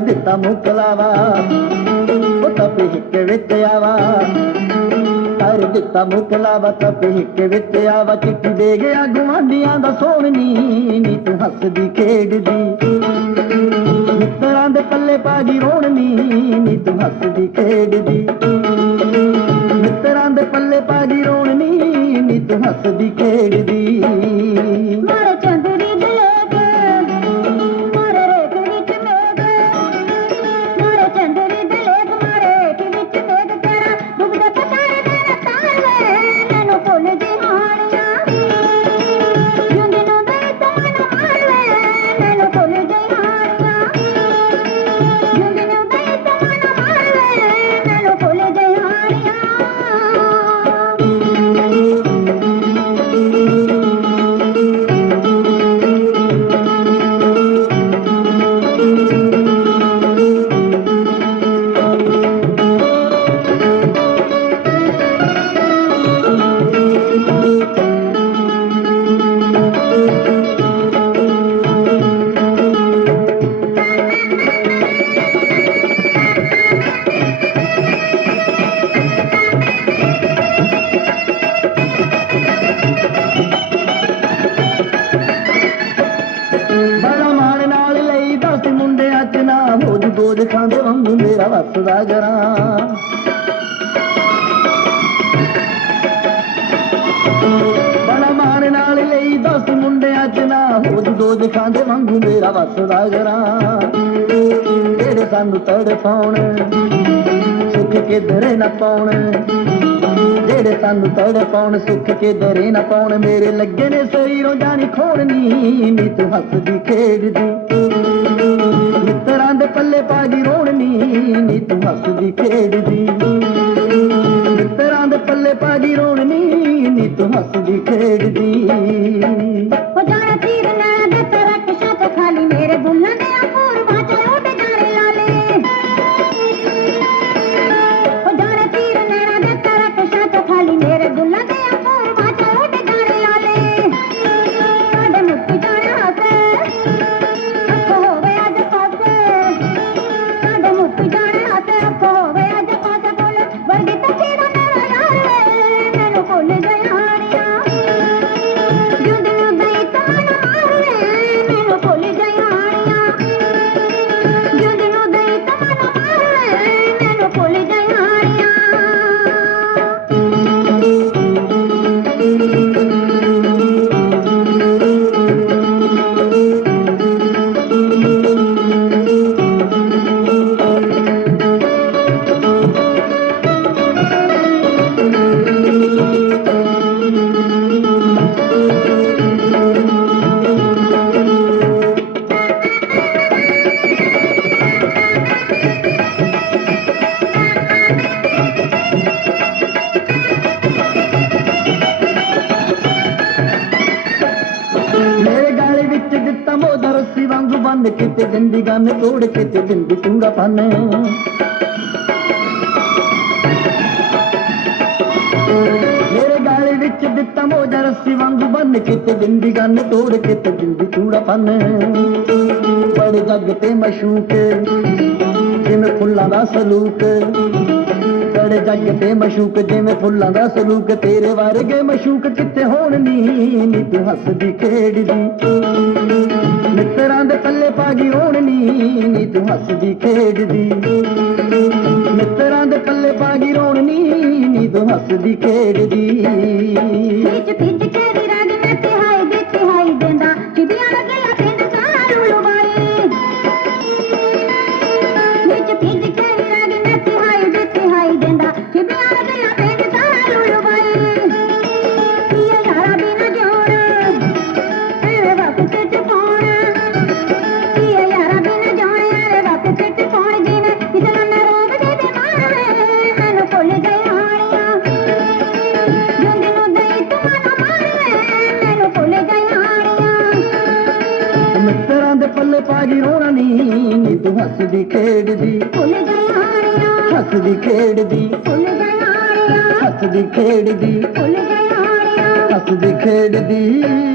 ਦਿੱਤਾ ਮੁਕਲਾਵਾ ਉਹ ਤਪੀ ਹਿੱਕ ਵਿੱਚ ਆਵਾ। ਕਰ ਦਿੱਤਾ ਮੁਕਲਾਵਾ ਤਪੀ ਹਿੱਕ ਵਿੱਚ ਆਵਾ। ਚਿੱਠੀ ਦੇ ਗਿਆ ਗੁਆਂਢੀਆਂ ਦਾ ਸੋਹਣੀ ਨੀ ਤੂੰ ਹੱਸਦੀ ਖੇਡਦੀ। ਮਿੱਤਰਾਂ ਦੇ ਪੱਲੇ ਪਾ ਰੋਣਨੀ ਨੀ ਤੂੰ ਹੱਸਦੀ ਖੇਡਦੀ। ਮਿੱਤਰਾਂ ਦੇ ਪੱਲੇ ਪਾ ਗਈ ਵਸਦਾ ਜਰਾਂ। ਬੜਾ ਮਾਣ ਨਾਲ ਲਈ ਦਸ ਮੁੰਡਿਆਂ ਚ ਨਾ ਹੋ ਜੂ ਬੋਝ ਖਾਂਦੇ ਵਾਂਗੂ ਮੇਰਾ ਵਸਦਾ ਗਰਾਂ ਜਿਹੜੇ ਸਾਨੂੰ ਤੜਫਾਉਣ, ਸੁੱਖ ਕੇ ਦਰੇ ਨਾ ਪਾਉਣ। ਜਿਹੜੇ ਸਾਨੂੰ ਤੜ ਪਾਉਣ ਸੁੱਖ ਕੇ ਦਰੇ ਨਾ ਪਾਉਣ। ਮੇਰੇ ਲੱਗੇ ਨੇ ਸਰੀਰੋਂ ਜਾਣੀ ਖੋੜਨੀ ਨੀ ਤੂੰ ਹੱਸਦੀ ਖੇਡਦੀ। ਮਿੱਤਰਾਂ ਦੇ ਪੱਲੇ ਪਾ ਗਈ ਰੋ ਨੀ ਤੂੰ ਹੱਸਦੀ ਖੇਡਦੀ ਮਿੱਤਰਾਂ ਦੇ ਪੱਲੇ ਪਾ ਗਈ ਰੋਣਨੀ ਨੀ ਤੂੰ ਹੱਸਦੀ ਖੇਡਦੀ ਹੋ ਜਾਣਾ ਤੀਰ ਨਾ ਵਾਂਗੂ ਬੰਨ ਕੇ ਤੇ ਦਿੰਦੀ ਗੰਨ ਤੋੜ ਕੇ ਤੇ ਦਿੰਦੀ ਚੂੜਾ ਪੰਨ ਮੇਰੇ ਗਾਲੇ ਵਿੱਚ ਦਿੱਤਾ ਮੋਦਾ ਰੱਸੀ ਵਾਂਗੂ ਬੰਨ ਕੇ ਤੇ ਦਿੰਦੀ ਗੰਨ ਤੋੜ ਕੇ ਤੇ ਦਿੰਦੀ ਚੂੜਾ ਪੰਨ ਬੜੇ ਜੱਗ ਤੇ ਮਸ਼ੂਕ, ਜਿਵੇਂ ਫੁੱਲਾਂ ਦਾ ਸਲੂਕ। ਬੜੇ ਜੱਗ ਤੇ ਮਸ਼ੂਕ, ਜਿਵੇਂ ਫੁੱਲਾਂ ਦਾ ਸਲੂਕ। ਤੇਰੇ ਵਰਗੇ ਮਸ਼ੂਕ ਕਿੱਥੇ ਹੋਣ ਨੀ ਨੀ ਤੂੰ ਹੱਸਦੀ ਖੇਡਦੀ। ਮਿੱਤਰਾਂ ਦੇ ਪਾਗੀ ਪਾ ਨੀ ਤੂੰ ਹੱਸਦੀ ਖੇਡਦੀ। ਮਿੱਤਰਾਂ ਦੇ ਪੱਲੇ ਪਾਗੀ ਰੋਣਨੀ ਨੀ ਤੂੰ ਹੱਸਦੀ ਖੇਡਦੀ। ਹੱਸਦੀ ਖੇਡਦੀ ਗਈ ਹਾਣੀਆਂ ਹੱਸਦੀ ਖੇਡਦੀ ਗਈ ਹਾਣੀਆਂ ਹੱਸਦੀ ਖੇਡਦੀ ਗਈ ਹਾਣੀਆਂ ਹੱਸਦੀ ਖੇਡਦੀ।